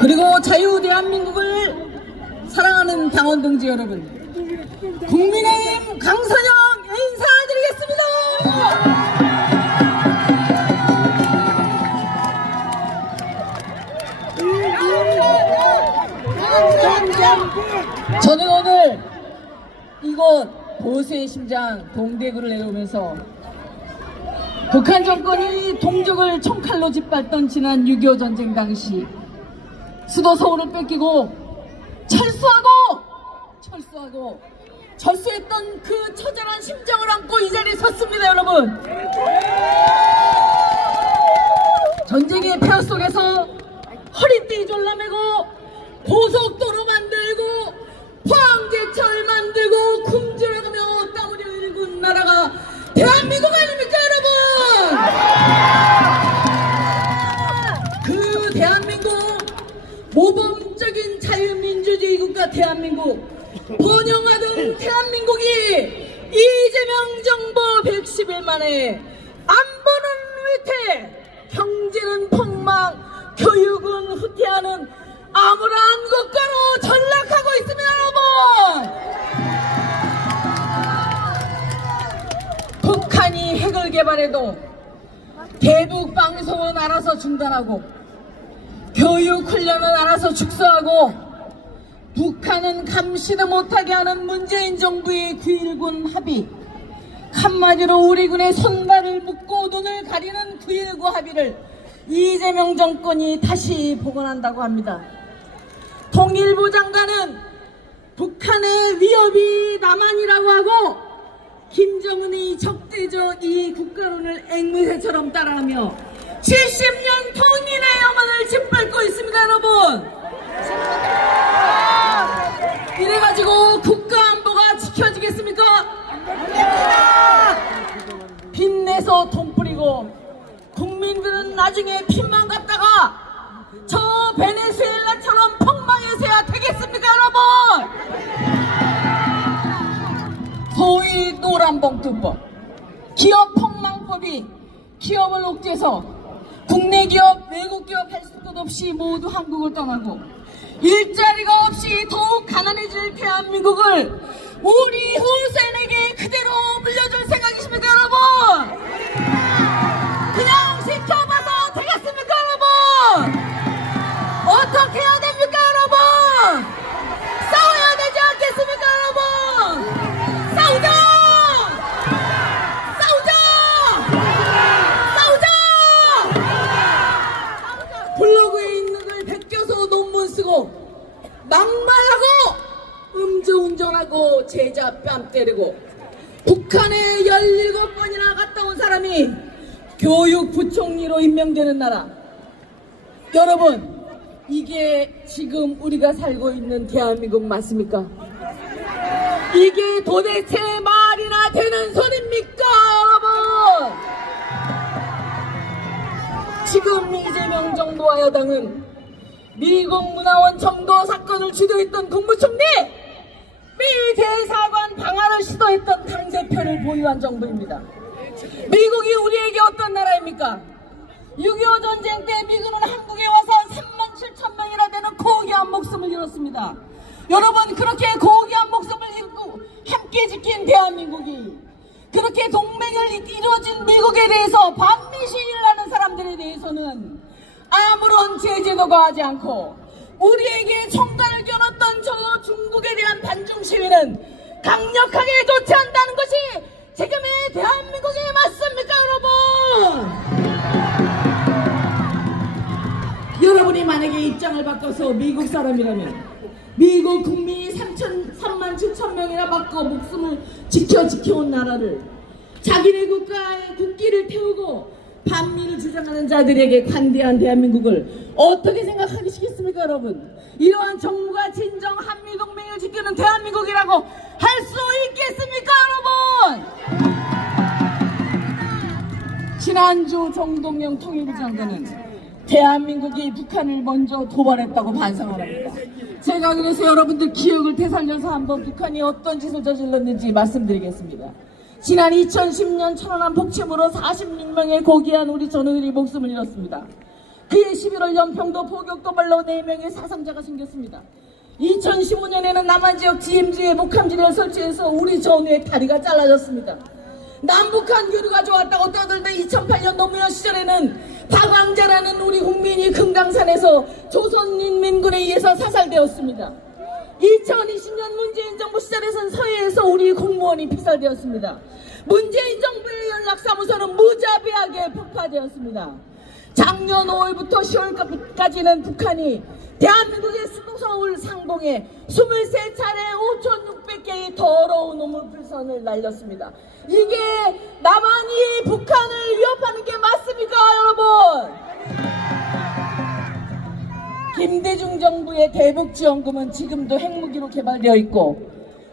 그리고 자유 대한민국을 사랑하는 당원 동지 여러분, 국민의힘 강선영 인사드리겠습니다. 저는 오늘 이곳 보수의 심장 동대구를 내려오면서 북한 정권이 동족을 총칼로 짓밟던 지난 6.25 전쟁 당시 수도 서울을 뺏기고 철수했던 그 처절한 심정을 안고 이 자리에 섰습니다. 여러분, 전쟁의 폐허 속에서 허리띠 졸라매고 고속도로 만들고 포항제철 만들고 굶주려가며 땀 흘려 일군 나라가 대한민국 아닙니까 여러분? 그 대한민국, 모범적인 자유민주주의 국가 대한민국, 번영하던 대한민국이 이재명 정부 110일 만에 안보는 위태, 경제는 폭망, 교육은 후퇴하는 암울한 국가로 전락하고 있습니다. 여러분, 북한이 핵을 개발해도 대북 방송은 알아서 중단하고 교육 훈련은 알아서 축소하고 북한은 감시도 못하게 하는 문재인 정부의 9.19 합의, 한마디로 우리 군의 손발을 묶고 눈을 가리는 9.19 합의를 이재명 정권이 다시 복원한다고 합니다. 통일부 장관은 북한의 위협이 남한이라고 하고 김정은이 적대적 이 국가론을 앵무새처럼 따라하며 70년 통일의 영혼을 짓밟고 있습니다. 여러분, 이래가지고 국가안보가 지켜지겠습니까? 안됩니다. 빚내서 돈 뿌리고 국민들은 나중에 빚만 갚다가 저 베네수엘라처럼 폭망해서야 되겠습니까 여러분? 소위 노란봉투법, 기업폭망법이 기업을 옥죄서 국내 기업, 외국 기업 할 것 없이 모두 한국을 떠나고 일자리가 없이 더욱 가난해질 대한민국을 우리 후세에게 그대로 물려줄 생각이십니까 여러분? 그냥 지켜봐서 되겠습니까 여러분? 어떻게 해야 됩니까 여러분? 싸워야 되지 않겠습니까 여러분? 싸우자! 블로그에 있는 걸 베껴서 논문 쓰고 막말하고 음주운전하고 제자 뺨 때리고 북한에 17번이나 갔다 온 사람이 교육부총리로 임명되는 나라. 여러분, 이게 지금 우리가 살고 있는 대한민국 맞습니까? 이게 도대체 말이나 되는 소리입니까 여러분? 지금 이재명 정부와 여당은 미국 문화원 점거 사건을 주도했던 국무총리, 미 대사관 방화를 시도했던 당대표를 보유한 정부입니다. 미국이 우리에게 어떤 나라입니까? 6.25 전쟁 때 미국은 한국에 와서 37,000명이나 되는 고귀한 목숨을 잃었습니다. 여러분, 그렇게 고귀한 목숨을 잃고 함께 지킨 대한민국이 그렇게 동맹을 이루어진 미국에 대해서 반미 시위를 하는 사람들에 대해서는 아무런 제재도 가하지 않고 우리에게 총단을 겨눴던 저 중국에 대한 반중 시위는 강력하게 조치한다는 것이 지금의 대한민국이 맞습니까 여러분? 여러분이 만약에 입장을 바꿔서 미국 사람이라면 미국 국민이 37,000명이나 바꿔 목숨을 지켜온 나라를 자기네 국가의 국기를 태우고 반미를 주장하는 자들에게 관대한 대한민국을 어떻게 생각하시겠습니까 여러분? 이러한 정부가 진정 한미동맹을 지키는 대한민국이라고 할 수 있겠습니까 여러분? 지난주 정동영 통일부 장관은 대한민국이 북한을 먼저 도발했다고 반성합니다. 제가 그래서 여러분들 기억을 되살려서 한번 북한이 어떤 짓을 저질렀는지 말씀드리겠습니다. 지난 2010년 천안함 폭침으로 46명의 고귀한 우리 전우들이 목숨을 잃었습니다. 그해 11월 연평도 포격도발로 4명의 사상자가 생겼습니다. 2015년에는 남한지역 GMG에 목함지대를 설치해서 우리 전우의 다리가 잘라졌습니다. 남북한 교류가 좋았다고 떠들던 2008년 노무현 시절에는 박왕자라는 우리 국민이 금강산에서 조선인민군에 의해서 사살되었습니다. 2020년 문재인 정부 시절에는 서해에서 우리 공무원이 피살되었습니다. 문재인 정부의 연락사무소는 무자비하게 폭파되었습니다. 작년 5월부터 10월까지는 북한이 대한민국의 수도 서울 상공에 23차례 5,600개의 더러운 우물풀선을 날렸습니다. 이게 남한이 북한을 위협하는 게 맞습니까, 여러분? 김대중 정부의 대북지원금은 지금도 핵무기로 개발되어 있고,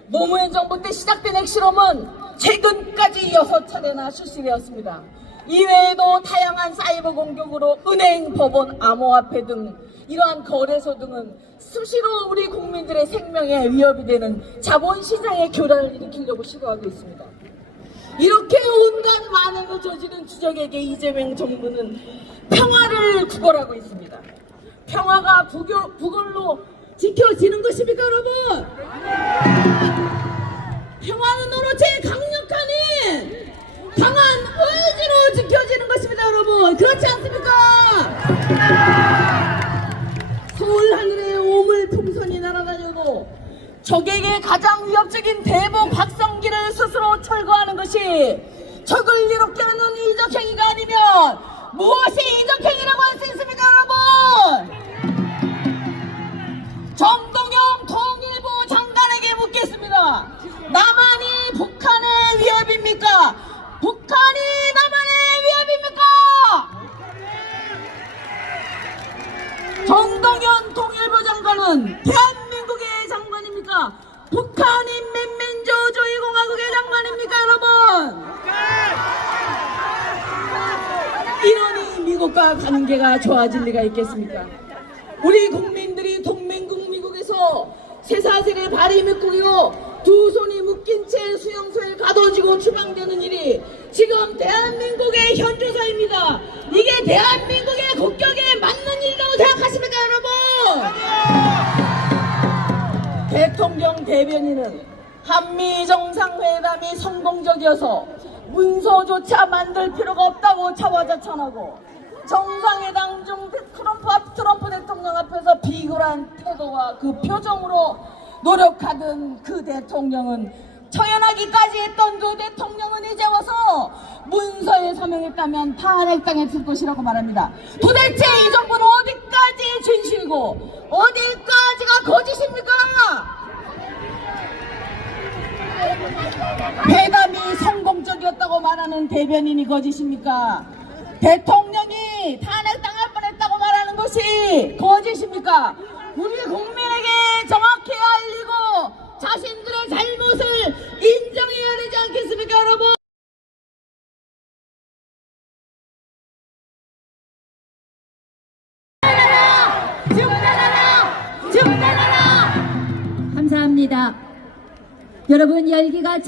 노무현 정부 때 시작된 핵실험은 최근까지 6차례나 실시되었습니다. 이외에도 다양한 사이버 공격으로 은행, 법원, 암호화폐 등 이러한 거래소 등은 수시로 우리 국민들의 생명에 위협이 되는 자본시장의 교란을 일으키려고 시도하고 있습니다. 이렇게 온갖 만행을 저지른 주적에게 이재명 정부는 평화를 구걸하고 있습니다. 평화가 구걸로 지켜지는 것입니까, 여러분? 평화는 오로지 강력한 강한 의지로 지켜지는 것입니다, 여러분. 그렇지 않습니까? 서울 하늘에 오물풍선이 날아다녀도 적에게 가장 위협적인 대북 확성기를 스스로 철거하는 것이 적을 이롭게 하는 이적행위가 아니면 무엇이 이적행위라고 할 수 있습니까, 여러분? 정동영 통일부 장관에게 묻겠습니다. 남한이 북한의 위협입니까? 북한이 남한의 위협입니까? 정동영 통일부 장관은 대한민국의 장관입니까? 북한인 민민주주의공화국의 장관입니까, 여러분? 이러니 미국과 관계가 좋아질 리가 있겠습니까? 우리 국민들이 동맹국 미국에서 쇠사슬에 발이 묶이고 두 손이 묶인 채 수용소에 가둬지고 추방되는 일이 지금 대한민국의 현주소입니다. 이게 대한민국의 국격에 맞는 일이라고 생각하십니까, 여러분? 대통령 대변인은 한미 정상회담이 성공적이어서 문서조차 만들 필요가 없다고 자화자찬하고 정상회담 중 트럼프 대통령 앞에서 비굴한 태도와 그 표정으로 노력하던 그 대통령은 처연하기까지 했던 그 대통령은 이제 와서 문서에 서명했다면 탄핵당했을 것이라고 말합니다. 도대체 이 정부는 어디까지 진실이고 어디까지가 거짓입니까? 회담이 성공적이었다고 말하는 대변인이 거짓입니까? 대통령이 탄핵당할 뻔했다고 말하는 것이 거짓입니까? 우리 국민에게 정확히 알리고 자신들의 잘못을 인정해야 되지 않겠습니까, 여러분? 감사합니다. 여러분, 열기가